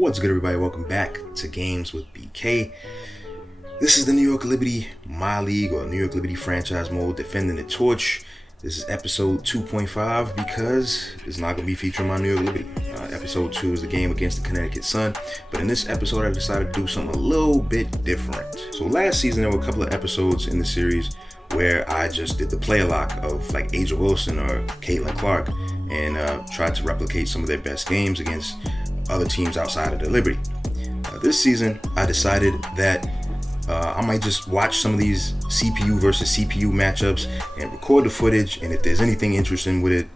What's good, everybody? Welcome back to Games with BK. This is the New York Liberty My League, or New York Liberty franchise mode, defending the torch. This is episode 2.5 because it's not going to be featuring my New York Liberty. Episode 2 is the game against the Connecticut Sun, but in this episode I decided to do something a little bit different. So last season there were a couple of episodes in the series where I just did the play lock of like A'ja Wilson or Caitlin Clark and tried to replicate some of their best games against other teams outside of the Liberty. This season I decided that I might just watch some of these CPU versus CPU matchups and record the footage, and if there's anything interesting with it,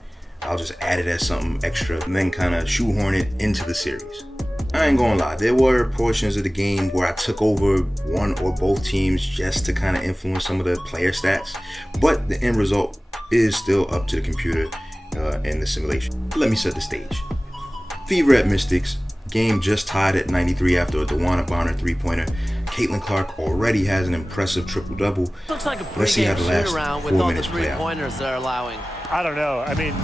I'll just add it as something extra and then kind of shoehorn it into the series. I ain't gonna lie, there were portions of the game where I took over one or both teams just to kind of influence some of the player stats, but the end result is still up to the computer and the simulation. Let me set the stage. Fever at Mystics, game just tied at 93 after a DeWanna Bonner three-pointer. Caitlin Clark already has an impressive triple-double. Looks like a Let's see how pregame the last shoot-around 4 with all the minutes play out. three-pointers they're allowing. I don't know. I mean,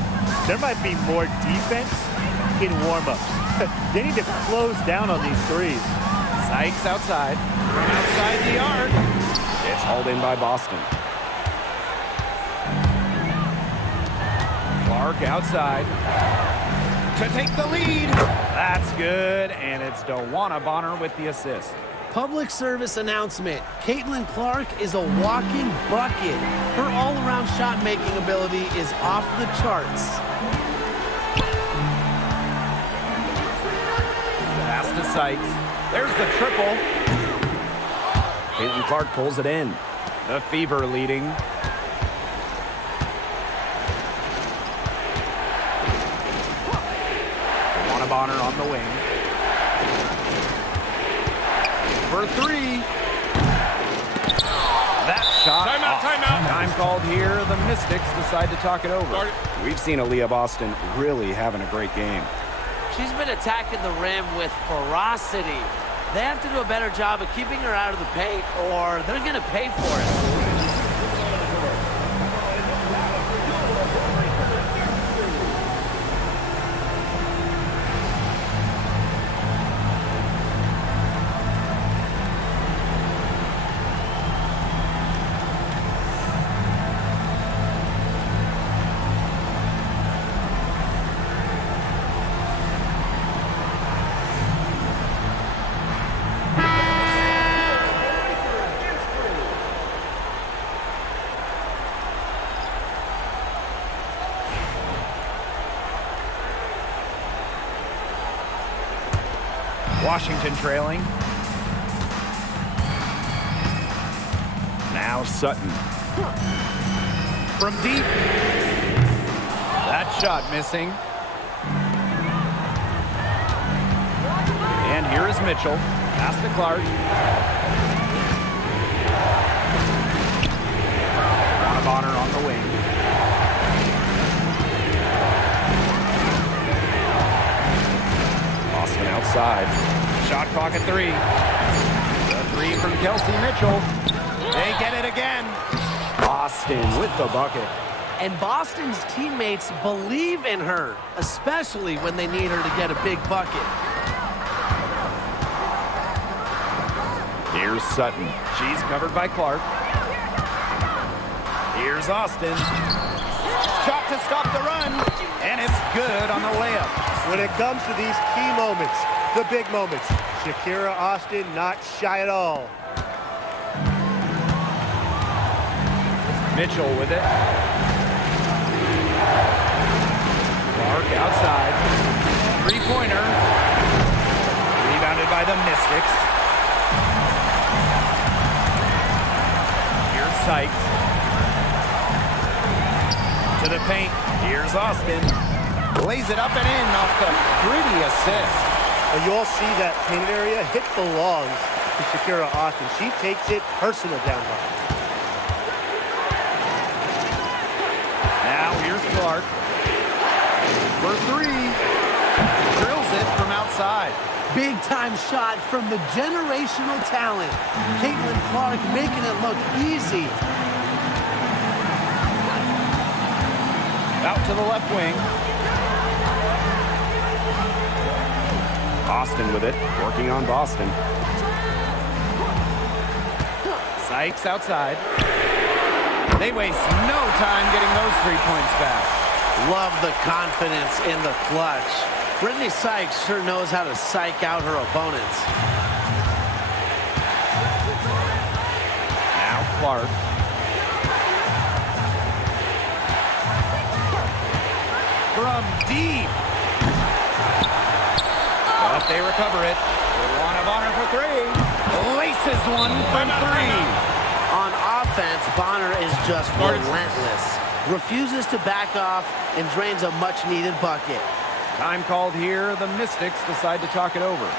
there might be more defense in warm-ups. They need to close down on these threes. Sykes outside. Outside the arc. It's hauled in by Boston. Clark outside to take the lead. That's good, and it's DeWanna Bonner with the assist. Public service announcement. Caitlin Clark is a walking bucket. Her all-around shot-making ability is off the charts. Pass to Sykes. There's the triple. Caitlin Clark pulls it in. The Fever leading. DeWanna Bonner on the wing. For three. That shot. Timeout. Time called here. The Mystics decide to talk it over. We've seen Aaliyah Boston really having a great game. She's been attacking the rim with ferocity. They have to do a better job of keeping her out of the paint, or they're going to pay for it. Washington trailing. Now Sutton. From deep. That shot missing. And here is Mitchell. Pass to Clark. DeWanna Bonner on the wing. Boston outside. Shot clock at three. The three from Kelsey Mitchell. They get it again. Boston with the bucket. And Boston's teammates believe in her, especially when they need her to get a big bucket. Here's Sutton. She's covered by Clark. Here's Austin. Shot to stop the run. And it's good on the layup. When it comes to these key moments, the big moments, Shakira Austin not shy at all. Mitchell with it. Clark outside. Three-pointer. Rebounded by the Mystics. Here's Sykes. To the paint. Here's Austin. Lays it up and in off the pretty assist. And you all see that painted area hit belongs to Shakira Austin. She takes it personal down low. Now here's Clark. For three. Drills it from outside. Big time shot from the generational talent. Caitlin Clark making it look easy. Out to the left wing. Boston with it, working on Boston. Sykes outside. They waste no time getting those 3 points back. Love the confidence in the clutch. Brittany Sykes sure knows how to psych out her opponents. Now Clark. From deep. But they recover it. They want a Bonner for 3. Laces one from 3. On offense, Bonner is just relentless. Refuses to back off and drains a much-needed bucket. Time called here. The Mystics decide to talk it over.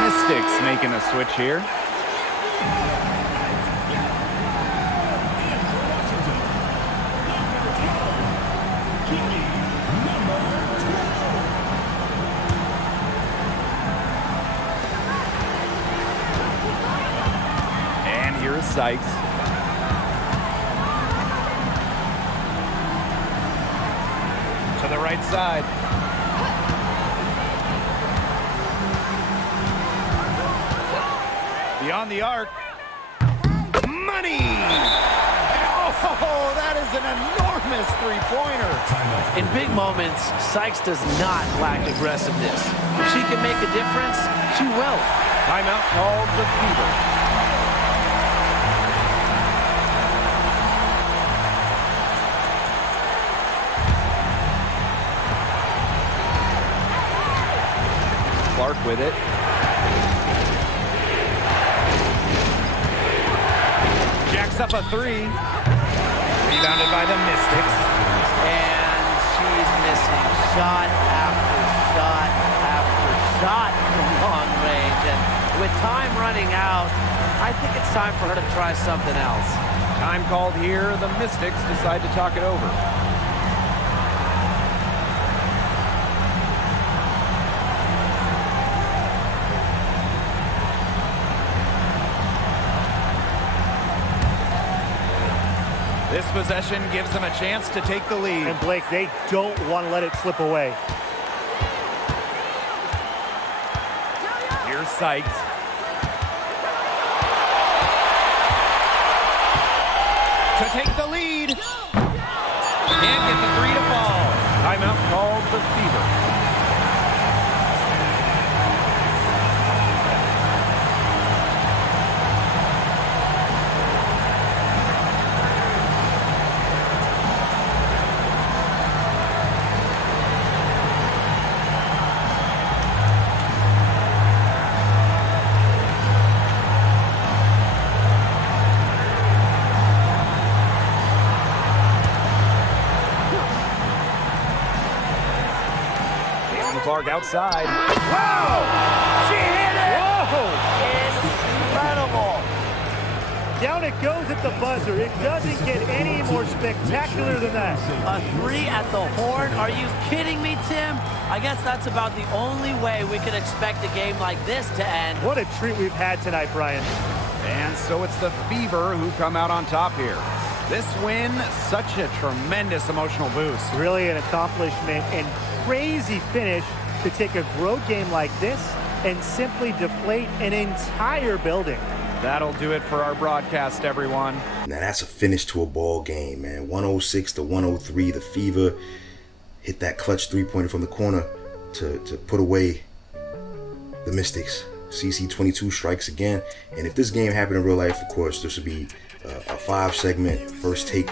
Mystics making a switch here. And here is Sykes. To the right side. Beyond the arc. Money! Oh, that is an enormous three-pointer. In big moments, Sykes does not lack aggressiveness. If she can make a difference, she will. Timeout called the Fever. Clark with it. Jacks up a 3. Rebounded by the Mystics. And she's missing shot after shot after shot from long range. And with time running out, I think it's time for her to try something else. Time called here. The Mystics decide to talk it over. This possession gives them a chance to take the lead. And Blake, they don't want to let it slip away. Here's Sykes. To take the lead. Can't get the 3 to fall. Timeout called the Fever. Clark outside. Wow! She hit it! Whoa! Incredible! Down it goes at the buzzer. It doesn't get any more spectacular than that. A 3 at the horn? Are you kidding me, Tim? I guess that's about the only way we could expect a game like this to end. What a treat we've had tonight, Brian. And so it's the Fever who come out on top here. This win, such a tremendous emotional boost. Really an accomplishment and crazy finish to take a road game like this and simply deflate an entire building. That'll do it for our broadcast, everyone. Now that's a finish to a ball game, man. 106-103. The Fever hit that clutch three-pointer from the corner to put away the Mystics. CC22 strikes again. And if this game happened in real life, of course, this would be a 5-segment first take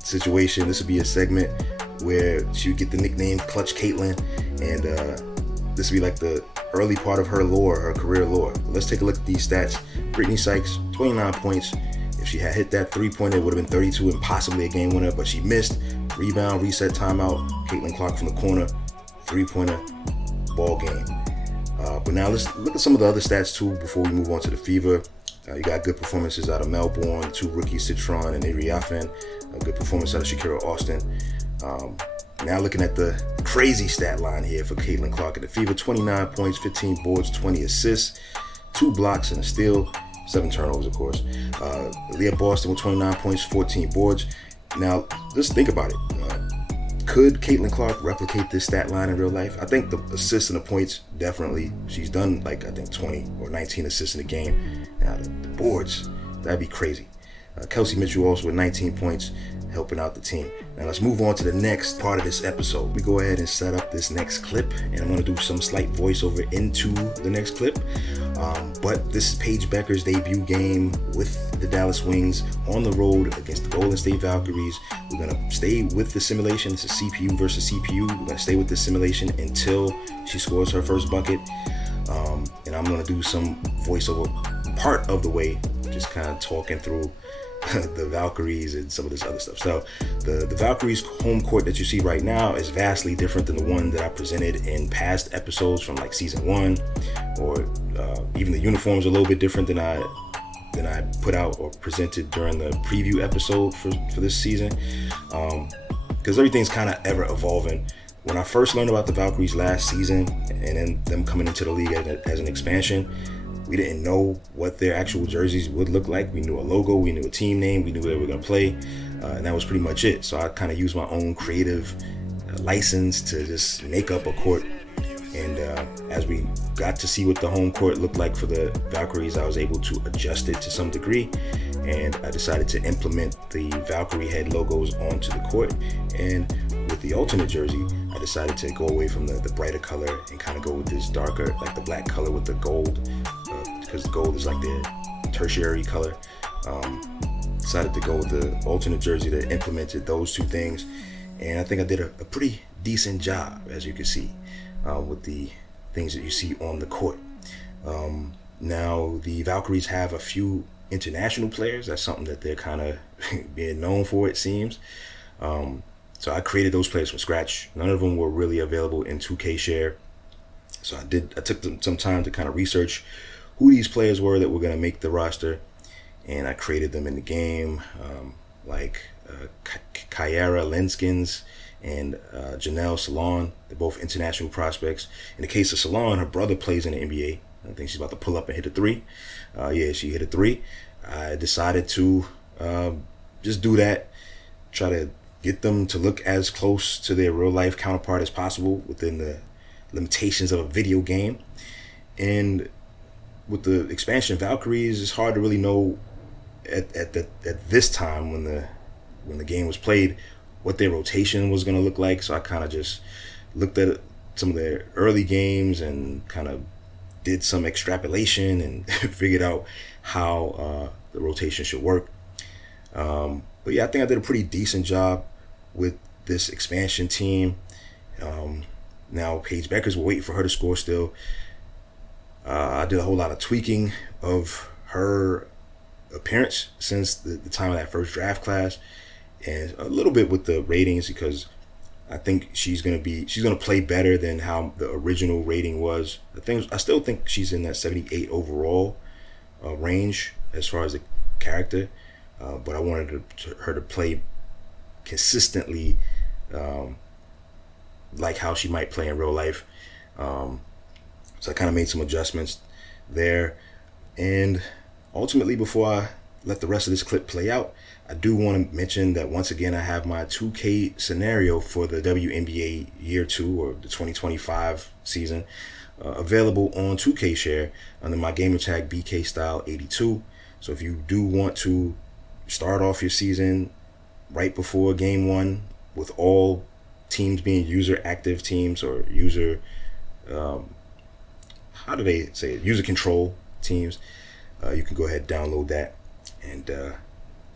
situation. This would be a segment where she would get the nickname Clutch Caitlin, and this would be like the early part of her lore, her career lore. Let's take a look at these stats. Brittany Sykes, 29 points. If she had hit that three-pointer, it would have been 32 and possibly a game winner, but she missed. Rebound, reset, timeout. Caitlin Clark from the corner, three-pointer, ball game. But now let's look at some of the other stats too before we move on to the Fever. You got good performances out of Melbourne, 2 rookies, Citron and Avery Yaffin. A good performance out of Shakira Austin. Now looking at the crazy stat line here for Caitlin Clark and the Fever: 29 points, 15 boards, 20 assists, 2 blocks and a steal, 7 turnovers, of course. Leah Boston with 29 points, 14 boards. Now, just think about it. Could Caitlin Clark replicate this stat line in real life? I think the assists and the points, definitely. She's done like, I think 20 or 19 assists in a game. Now, the boards, that'd be crazy. Kelsey Mitchell also with 19 points, helping out the team. Now let's move on to the next part of this episode. We go ahead and set up this next clip, and I'm going to do some slight voiceover into the next clip. But this is Paige Bueckers' debut game with the Dallas Wings on the road against the Golden State Valkyries. We're going to stay with the simulation. It's a CPU versus CPU. We're going to stay with the simulation until she scores her first bucket. And I'm going to do some voiceover part of the way, just kind of talking through the Valkyries and some of this other stuff. So the Valkyries home court that you see right now is vastly different than the one that I presented in past episodes from like season 1, or even the uniforms are a little bit different than I put out or presented during the preview episode for this season, because everything's kind of ever evolving. When I first learned about the Valkyries last season and then them coming into the league as an expansion, we didn't know what their actual jerseys would look like. We knew a logo, we knew a team name, we knew where we were going to play, and that was pretty much it. So I kind of used my own creative license to just make up a court. And as we got to see what the home court looked like for the Valkyries, I was able to adjust it to some degree. And I decided to implement the Valkyrie head logos onto the court. And with the alternate jersey, I decided to go away from the brighter color and kind of go with this darker, like the black color with the gold, because gold is like the tertiary color. Decided to go with the alternate jersey that implemented those two things. And I think I did a pretty decent job, as you can see, with the things that you see on the court. Now, the Valkyries have a few international players. That's something that they're kind of being known for, it seems. So I created those players from scratch. None of them were really available in 2K Share. So I took some time to kind of research who these players were that were going to make the roster, and I created them in the game, like Kyara Lenskins and Janelle Salon. They're both international prospects. In the case of Salon, her brother plays in the NBA. I think she's about to pull up and hit a 3. Yeah, she hit a 3. I decided to just do that, try to get them to look as close to their real life counterpart as possible within the limitations of a video game. And with the Expansion Valkyries, it's hard to really know at this time when the game was played what their rotation was going to look like. So I kind of just looked at some of their early games and kind of did some extrapolation and figured out how the rotation should work. But yeah, I think I did a pretty decent job with this expansion team. Now Paige Bueckers, will wait for her to score still. I did a whole lot of tweaking of her appearance since the time of that first draft class, and a little bit with the ratings, because I think she's gonna play better than how the original rating was. I still think she's in that 78 overall range as far as the character, but I wanted her to play consistently like how she might play in real life. So I kind of made some adjustments there, and ultimately, before I let the rest of this clip play out, I do want to mention that once again I have my 2K scenario for the WNBA Year 2 or the 2025 season available on 2K Share under my gamer tag BKStyle82. So if you do want to start off your season right before game 1 with all teams being user active teams or user how do they say it? User control teams, you can go ahead and download that and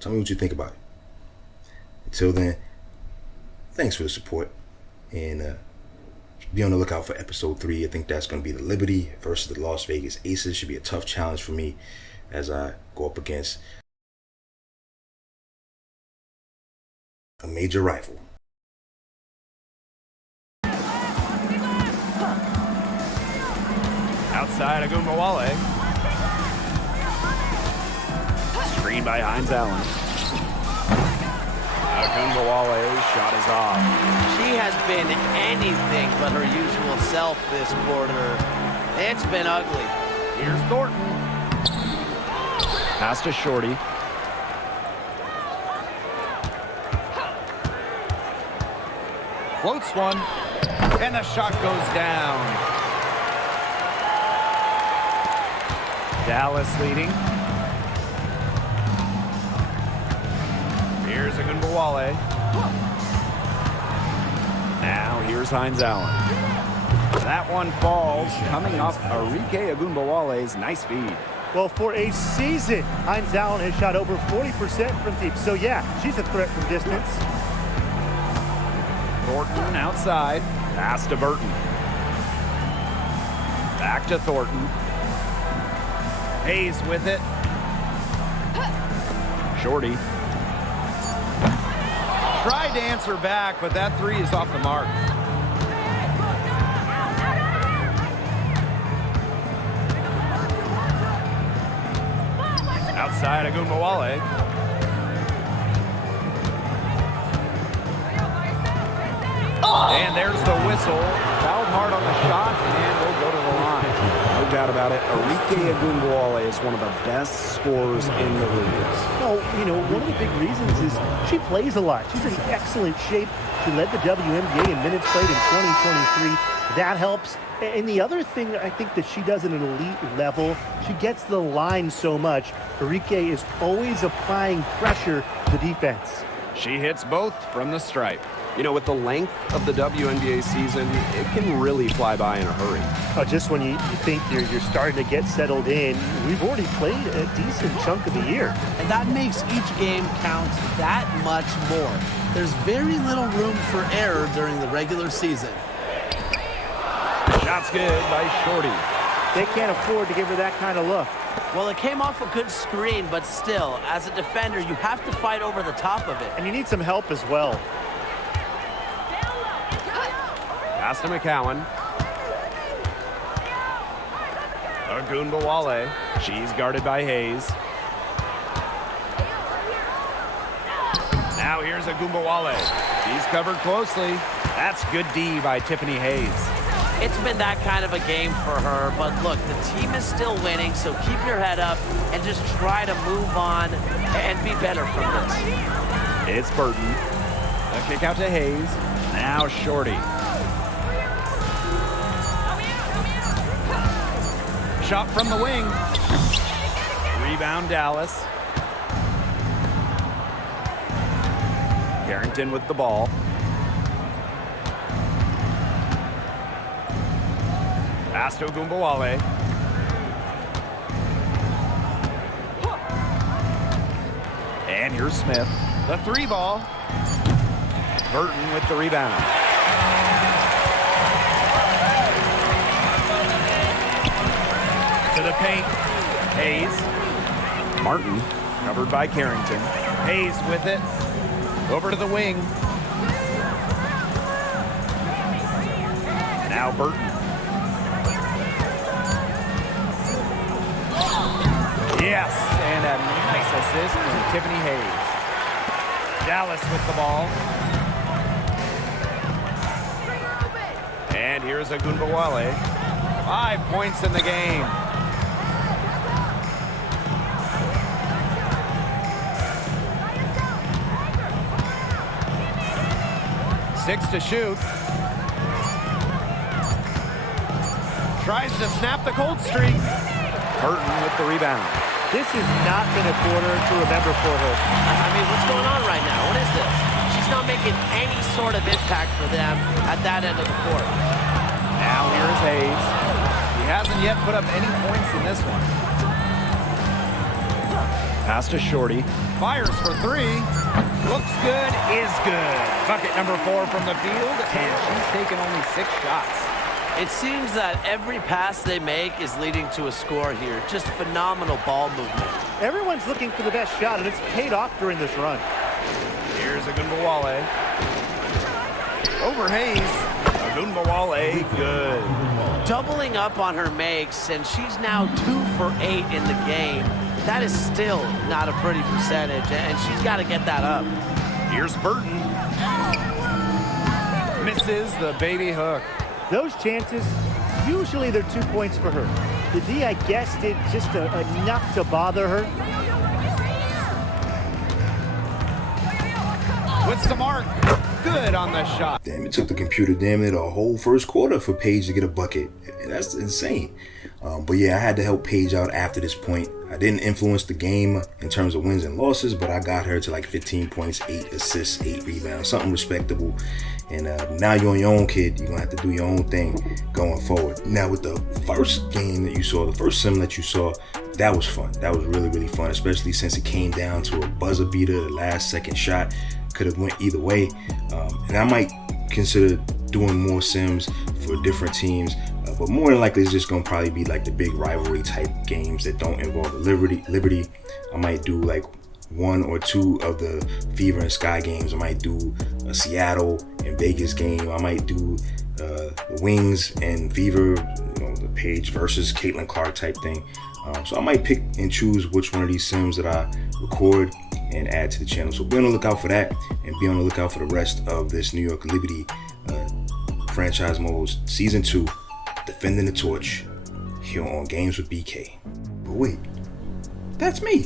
tell me what you think about it. Until then, thanks for the support, and be on the lookout for episode 3. I think that's going to be the Liberty versus the Las Vegas Aces. Should be a tough challenge for me as I go up against a major rival. Outside Agumbawale. Screen by Hines Allen. Agumbawale shot is off. She has been anything but her usual self this quarter. It's been ugly. Here's Thornton. Pass to Shorty. Floats one. And the shot goes down. Dallas leading. Here's Agumbawale. Now here's Hines Allen. That one falls, coming off Arike Agumbawale's nice feed. Well, for a season, Hines Allen has shot over 40% from deep. So, yeah, she's a threat from distance. Thornton outside. Pass to Burton. Back to Thornton. Hayes with it. Shorty. Tried to answer back, but that three is off the mark. Outside Agumbawale. And there's the whistle. Fouled hard on the shot, and we'll go to the line. No doubt about it. Arike Agumbawale is one of the best scorers in the league. Well, you know, one of the big reasons is she plays a lot. She's in excellent shape. She led the WNBA in minutes played in 2023. That helps. And the other thing I think that she does at an elite level, she gets the line so much. Arike is always applying pressure to the defense. She hits both from the stripe. You know, with the length of the WNBA season, it can really fly by in a hurry. Just when you think you're starting to get settled in, we've already played a decent chunk of the year. And that makes each game count that much more. There's very little room for error during the regular season. Shot's good by Shorty. They can't afford to give her that kind of look. Well, it came off a good screen, but still, as a defender, you have to fight over the top of it. And you need some help as well. Pass to McCowan. Agumbawale. She's guarded by Hayes. Now here's Agumbawale. She's covered closely. That's good D by Tiffany Hayes. It's been that kind of a game for her, but look, the team is still winning, so keep your head up and just try to move on and be better from this. It's Burton. A kick out to Hayes. Now Shorty. Shot from the wing. Rebound Dallas. Carrington with the ball. Pass to Agumbawale. And here's Smith. The three ball. Burton with the rebound. To the paint. Hayes. Martin covered by Carrington. Hayes with it. Over to the wing. Now Burton. Yes, and a nice assist from Tiffany Hayes. Dallas with the ball. And here's Agumbawale. 5 points in the game. 6 to shoot. Tries to snap the cold streak. Burton with the rebound. This has not been a quarter to remember for her. I mean, what's going on right now? What is this? She's not making any sort of impact for them at that end of the court. Now here's Hayes. He hasn't yet put up any points in this one. Pass to Shorty. Fires for 3. Looks good, is good. Bucket number 4 from the field, and she's taken only 6 shots. It seems that every pass they make is leading to a score here. Just phenomenal ball movement. Everyone's looking for the best shot, and it's paid off during this run. Here's Agunbowale. Over Hayes. Agunbowale, good. Doubling up on her makes, and she's now 2 for 8 in the game. That is still not a pretty percentage, and she's got to get that up. Here's Burton. Misses the baby hook. Those chances, usually they're 2 points for her. The D, I guess, did just enough to bother her. With some arc. Good on the shot. Damn, it took the computer damn near the whole first quarter for Paige to get a bucket. That's insane. But yeah, I had to help Paige out after this point. I didn't influence the game in terms of wins and losses, but I got her to like 15 points, 8 assists, 8 rebounds, something respectable. And now you're on your own, kid. You're going to have to do your own thing going forward. Now, with the first game that you saw, the first sim that you saw, that was fun. That was really, really fun, especially since it came down to a buzzer beater. The last second shot could have went either way. And I might consider doing more sims for different teams. But more than likely, it's just going to probably be like the big rivalry type games that don't involve the Liberty. I might do like 1 or 2 of the Fever and Sky games. I might do a Seattle and Vegas game. I might do the Wings and Fever, the Paige versus Caitlin Clark type thing. So I might pick and choose which one of these sims that I record and add to the channel. So be on the lookout for that, and be on the lookout for the rest of this New York Liberty franchise modes season 2, defending the torch, here on Games with BK. But wait, that's me.